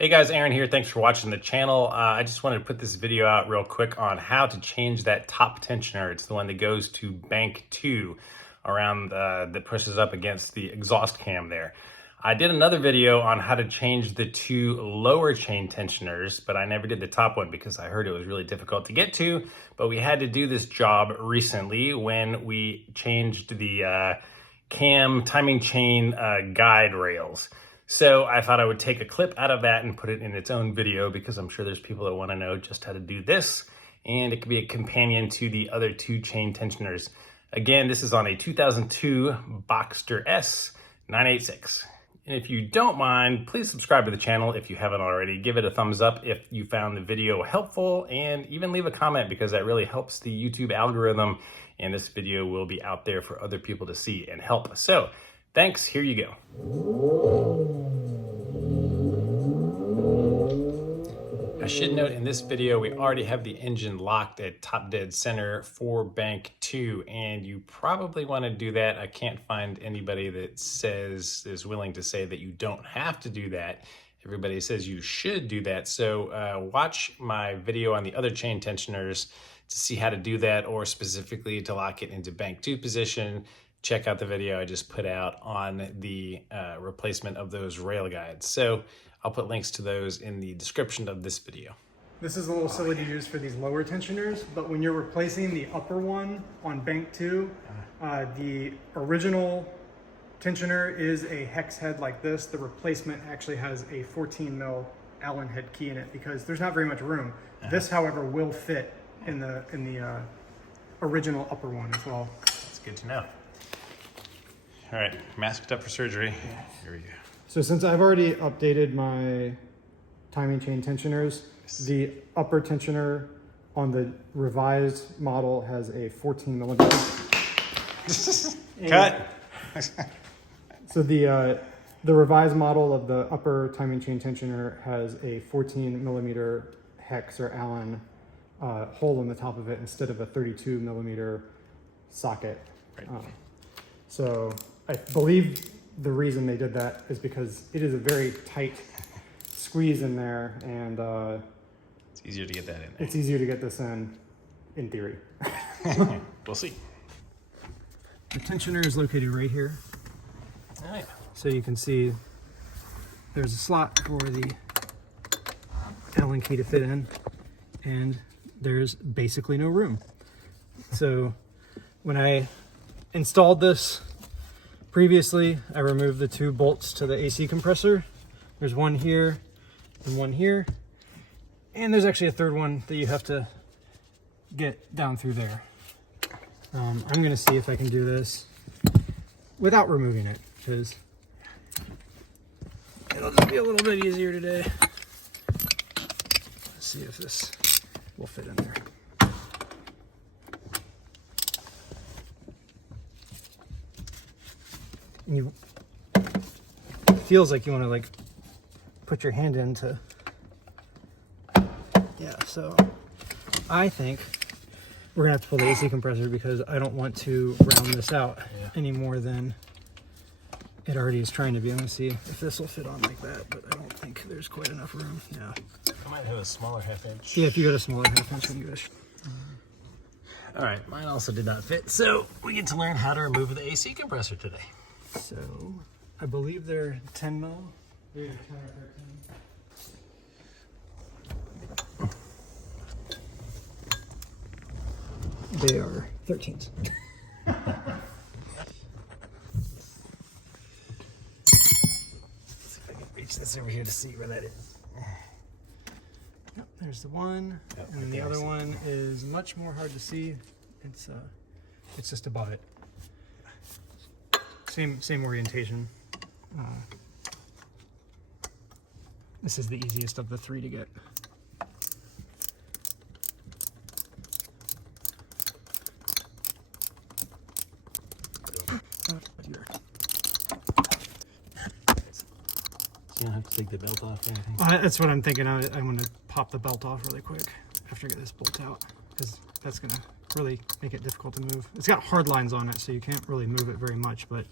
Hey guys, Aaron here. Thanks for watching the channel. I just wanted to put this video out real quick on how to change that top tensioner. It's the one that goes to bank 2 around that pushes up against the exhaust cam there. I did another video on how to change the 2 lower chain tensioners, but I never did the top one because I heard it was really difficult to get to. But we had to do this job recently when we changed the cam timing chain guide rails. So I thought I would take a clip out of that and put it in its own video because I'm sure there's people that want to know just how to do this, and it could be a companion to the other 2 chain tensioners. Again, this is on a 2002 Boxster S 986. And if you don't mind, please subscribe to the channel if you haven't already. Give it a thumbs up if you found the video helpful, and even leave a comment because that really helps the YouTube algorithm, and this video will be out there for other people to see and help. So thanks, here you go. I should note in this video, we already have the engine locked at top dead center for bank 2, and you probably want to do that. I can't find anybody that is willing to say that you don't have to do that. Everybody says you should do that. So watch my video on the other chain tensioners to see how to do that, or specifically to lock it into bank 2 position. Check out the video I just put out on the replacement of those rail guides. So I'll put links to those in the description of this video. This is a little silly to use for these lower tensioners, but when you're replacing the upper one on bank 2, the original tensioner is a hex head like this. The replacement actually has a 14 mil Allen head key in it because there's not very much room. This, however, will fit in the original upper one as well. That's good to know. All right, masked up for surgery. Here we go. So since I've already updated my timing chain tensioners, the upper tensioner on the revised model has a 14 millimeter. Cut. So the revised model of the upper timing chain tensioner has a 14 millimeter hex or Allen hole in the top of it instead of a 32 millimeter socket. Right. So I believe the reason they did that is because it is a very tight squeeze in there, and It's easier to get that in there. it's easier to get this in theory. We'll see. The tensioner is located right here. Oh, yeah. So you can see there's a slot for the Allen key to fit in, and there's basically no room. So when I installed this previously, I removed the 2 bolts to the AC compressor. There's one here and one here, and there's actually a third one that you have to get down through there. I'm going to see if I can do this without removing it, because it'll just be a little bit easier today. Let's see if this will fit in there. And it feels like you want to like put your hand into, yeah, so I think we're gonna have to pull the AC compressor because I don't want to round this out any more than it already is trying to be. I'm gonna see if this will fit on like that, but I don't think there's quite enough room. Yeah. I might have a smaller half-inch. Yeah, if you got a smaller half-inch, then you wish. All right, mine also did not fit, so we get to learn how to remove the AC compressor today. So I believe they're 10 mil. They're 10 or 13. They are 13s. Let's see if I can reach this over here to see where that is. Yep, there's the one, and then the other one is much more hard to see. It's just above it. Same orientation. This is the easiest of the 3 to get. You don't have to take the belt off or anything? That's what I'm thinking. I'm going to pop the belt off really quick after I get this bolt out, because that's going to really make it difficult to move. It's got hard lines on it, so you can't really move it very much, but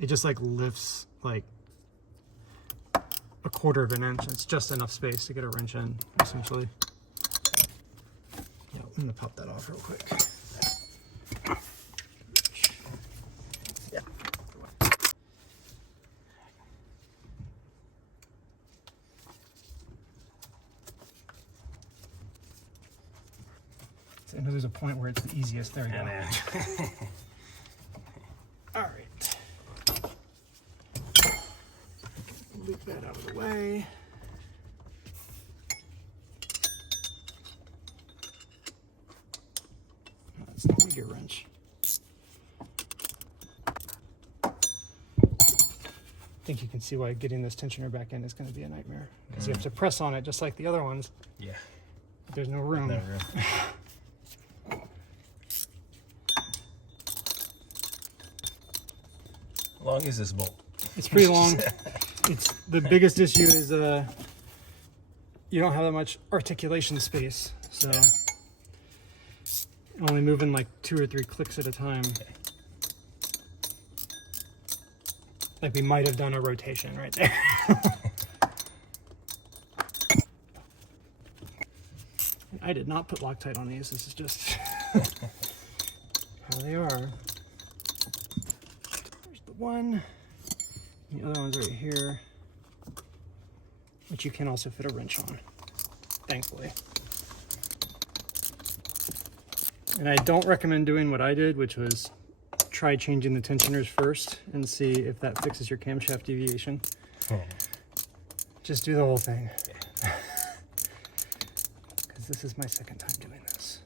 it just like lifts like 1/4 of an inch. It's just enough space to get a wrench in, essentially. Yeah, I'm gonna pop that off real quick. Yeah. So I know there's a point where it's the easiest. There we go. All right. Loop that out of the way. That's not a gear wrench. I think you can see why getting this tensioner back in is going to be a nightmare, because you have to press on it just like the other ones. Yeah. There's no room. No room. How long is this bolt? It's pretty long. It's the biggest issue is you don't have that much articulation space, so only moving like 2 or 3 clicks at a time. Okay. Like we might have done a rotation right there. I did not put Loctite on these. This is just how they are. There's the one. The other one's right here, which you can also fit a wrench on, thankfully. And I don't recommend doing what I did, which was try changing the tensioners first and see if that fixes your camshaft deviation. Just do the whole thing. Because this is my second time doing this.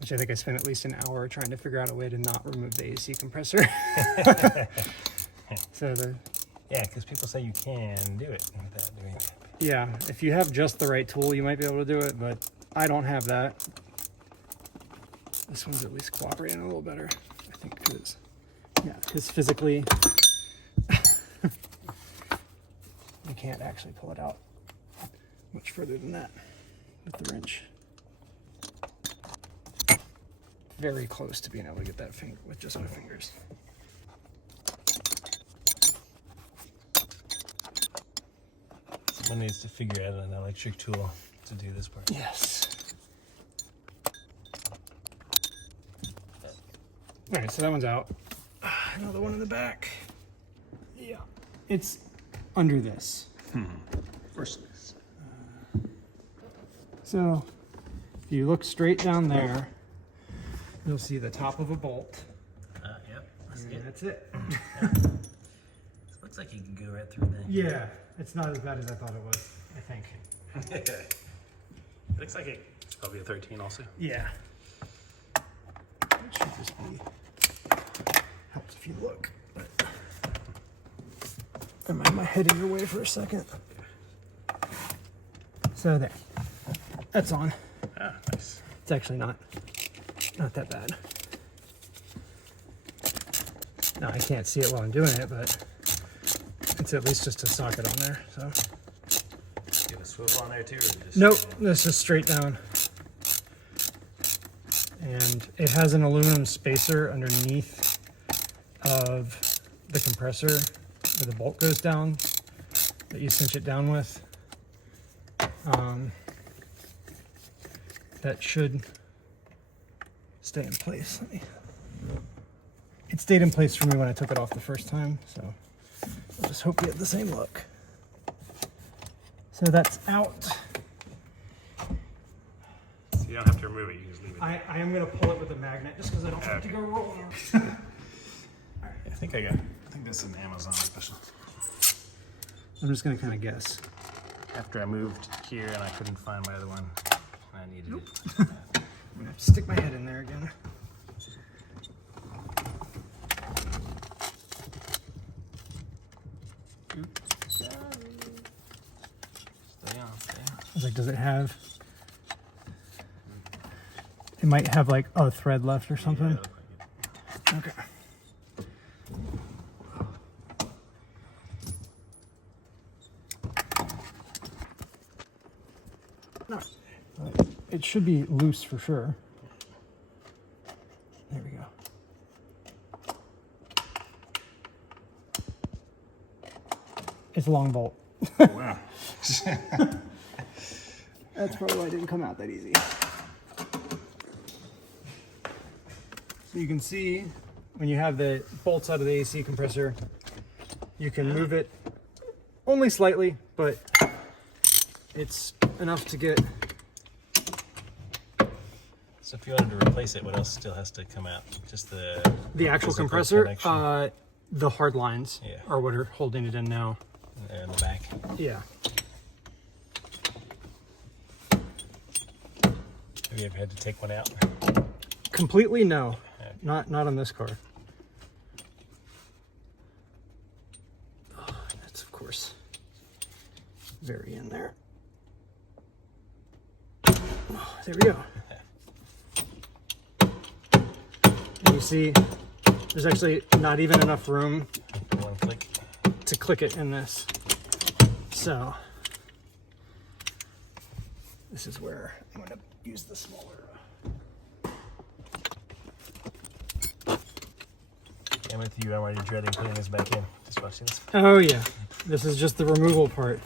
Which I think I spent at least an hour trying to figure out a way to not remove the AC compressor. So yeah, because people say you can do it without doing it. Yeah, if you have just the right tool, you might be able to do it, but I don't have that. This one's at least cooperating a little better, I think, because physically you can't actually pull it out much further than that with the wrench. Very close to being able to get that finger with just my fingers. Someone needs to figure out an electric tool to do this part. Yes. All right, so that one's out. Another one in the back. Yeah, it's under this. First. So if you look straight down there, you'll see the top of a bolt. Yep. And that's it. Looks like you can go right through there. Yeah, it's not as bad as I thought it was, I think. Looks like it's probably a 13 also. Yeah. It should just be, helps if you look. But I might have my head in your way for a second. So there, that's on. Ah, nice. It's actually not that bad. Now I can't see it while I'm doing it, but it's at least just a socket on there, so. You have a swivel on there too? Or just Nope, this is straight down. And it has an aluminum spacer underneath of the compressor where the bolt goes down that you cinch it down with. That should stay in place. It stayed in place for me when I took it off the first time, so I'll just hope we have the same look. So that's out. So you don't have to remove it, you just leave it. I am going to pull it with a magnet just because I don't have to go rolling. I think that's an Amazon special. I'm just going to kind of guess. After I moved here and I couldn't find my other one, I needed it. I'm going to have to stick my head in there again. Stay on. I was like, does it have... It might have like a thread left or something. Yeah, it looked like it. Okay. No. It should be loose for sure. There we go. It's a long bolt. Wow. That's probably why it didn't come out that easy. So you can see when you have the bolts out of the AC compressor, you can move it only slightly, but it's enough to get. So if you wanted to replace it, what else still has to come out? Just The actual physical compressor, connection? the hard lines Yeah. are what are holding it in now. There in the back. Yeah. Have you ever had to take one out? Completely, no. Okay. Not on this car. Oh, that's of course very in there. Oh, there we go. And you see, there's actually not even enough room One click. to click it in this. So this is where I'm going to use the smaller. I'm with you. I'm already dreading putting this back in. Just watching this. Oh yeah, this is just the removal part.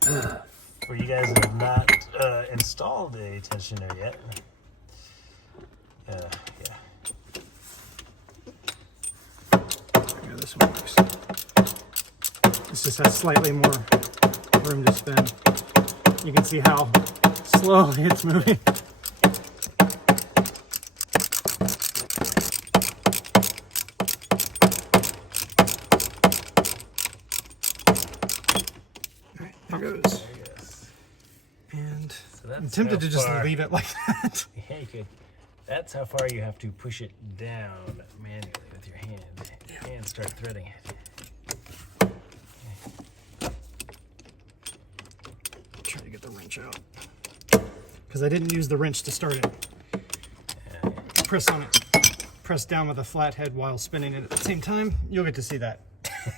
For you guys that have not installed a tensioner yet. Yeah. Yeah, this one works. This just has slightly more room to spin. You can see how slowly it's moving. Alright, there goes. There it goes. And So that's I'm tempted to just how far- leave it like that. Yeah, you could. That's how far you have to push it down manually with your hand and start threading it. Try to get the wrench out. Because I didn't use the wrench to start it. Press on it. Press down with a flat head while spinning it at the same time. You'll get to see that.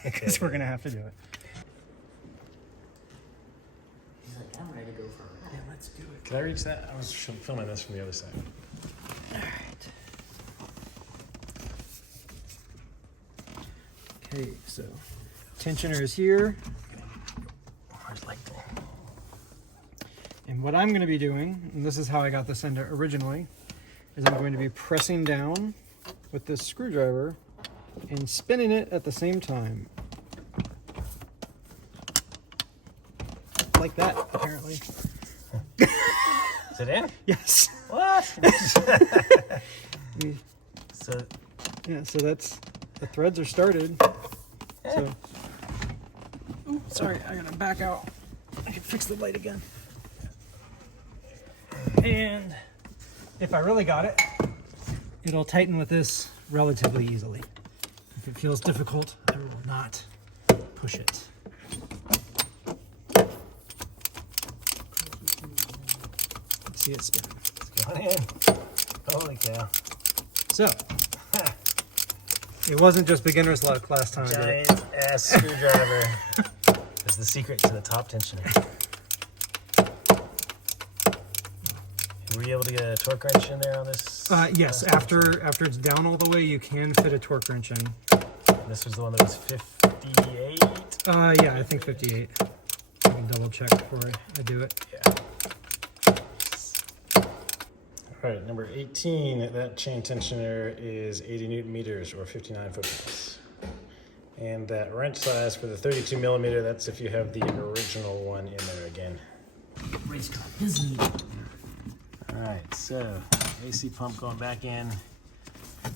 Because we're going to have to do it. He's like, I'm ready to go for a ride. Yeah, let's do it. Can I reach that? I was filming this from the other side. Alright. Okay, so tensioner is here. Where's light there? And what I'm going to be doing, and this is how I got this into originally, is I'm going to be pressing down with this screwdriver and spinning it at the same time. Like that, apparently. Is it in? Yes. What? We- So Yeah, so that's, the threads are started. So, ooh, sorry, I gotta back out. I can fix the light again. And if I really got it, it'll tighten with this relatively easily. If it feels difficult, I will not push it. See it spin. it's going in. Holy cow. So, it wasn't just beginner's luck last time I did it. Giant ass screwdriver is the secret to the top tensioner. Were you able to get a torque wrench in there on this? Yes, after it's down all the way, you can fit a torque wrench in. This was the one that was 58? Yeah, I think 58. I can double check before I do it. Yeah. All right, number 18, that chain tensioner is 80 Newton meters or 59 foot-pounds. And that wrench size for the 32 millimeter, that's if you have the original one in there again. Race car busy. Alright, so AC pump going back in.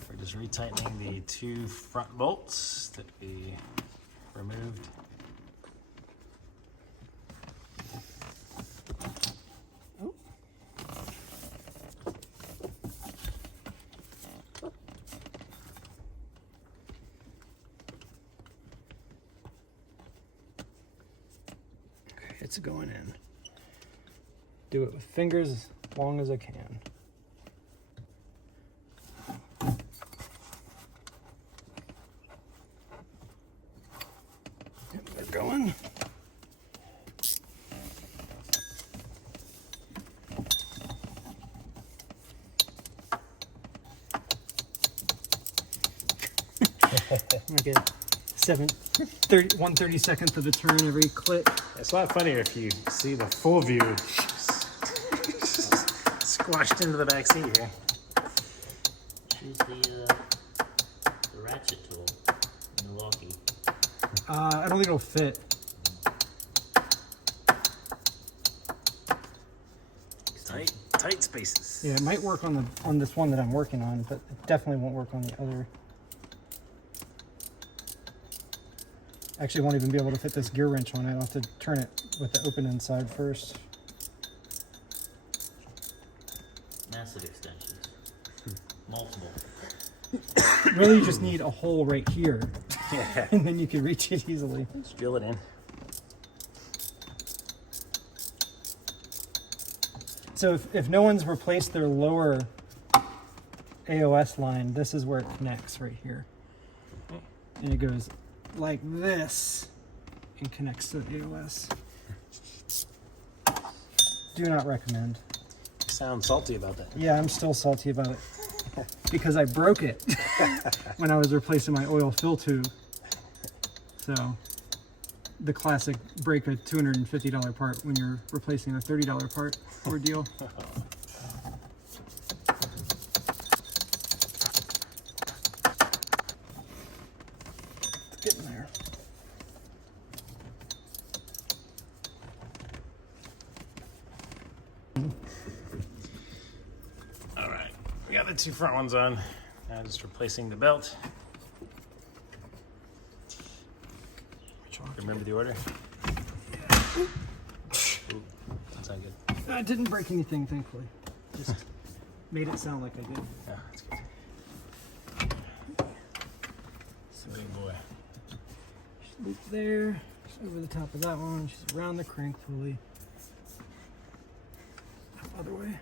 We're just retightening the two front bolts that we removed. It's going in. Do it with fingers as long as I can. Yep, they're going. Okay, 1/32 of a turn every click. It's a lot funnier if you see the full view squashed into the back seat here. Choose the ratchet tool, Milwaukee. I don't think it'll fit. Tight spaces. Yeah, it might work on this one that I'm working on, but it definitely won't work on the other. Actually, won't even be able to fit this gear wrench on it. I'll have to turn it with the open inside first. Massive extensions. Multiple. Really, you just need a hole right here, Yeah. and then you can reach it easily. Just drill it in. So if no one's replaced their lower AOS line, this is where it connects right here. And it goes like this and connects to the AOS. Do not recommend. You sound salty about that. Yeah, I'm still salty about it because I broke it when I was replacing my oil fill tube. So the classic break a $250 part when you're replacing a $30 part ordeal. It's getting there. All right, we got the two front ones on. Now just replacing the belt. Remember the order? Ooh, that's not good. I didn't break anything, thankfully. Just made it sound like I did. Yeah, that's good. Big boy. Loop there, just over the top of that one. She's around the crank pulley. Other way.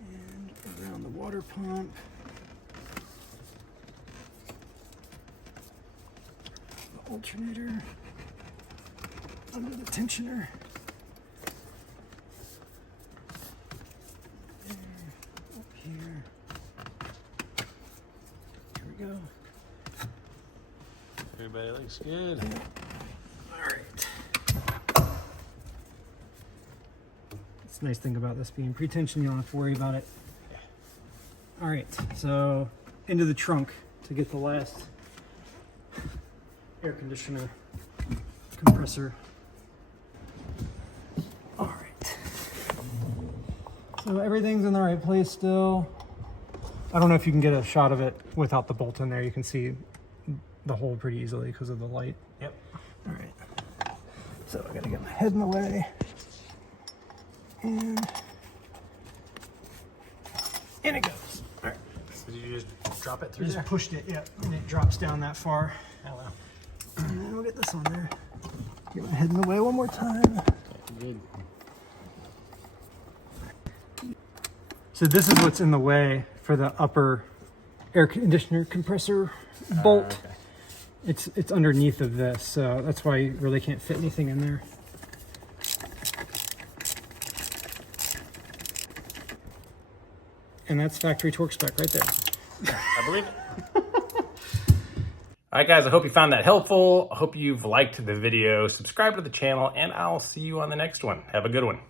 And around the water pump. The alternator. Under the tensioner. There, up here. Here we go. Everybody looks good. All right. That's the nice thing about this being pre-tension, you don't have to worry about it. All right, so into the trunk to get the last air conditioner compressor. All right. So everything's in the right place still. I don't know if you can get a shot of it without the bolt in there. You can see the hole pretty easily because of the light. Yep. All right. So I gotta get my head in the way. And it goes. All right. So did you just drop it through Just there? pushed it, yeah, and it drops down that far. Oh, wow. And then we'll get this on there. Get my head in the way one more time. Good. So this is what's in the way for the upper air conditioner compressor bolt. Okay. It's underneath of this, so that's why you really can't fit anything in there. And that's factory torque spec right there. I believe it. All right, guys, I hope you found that helpful. I hope you've liked the video. Subscribe to the channel, and I'll see you on the next one. Have a good one.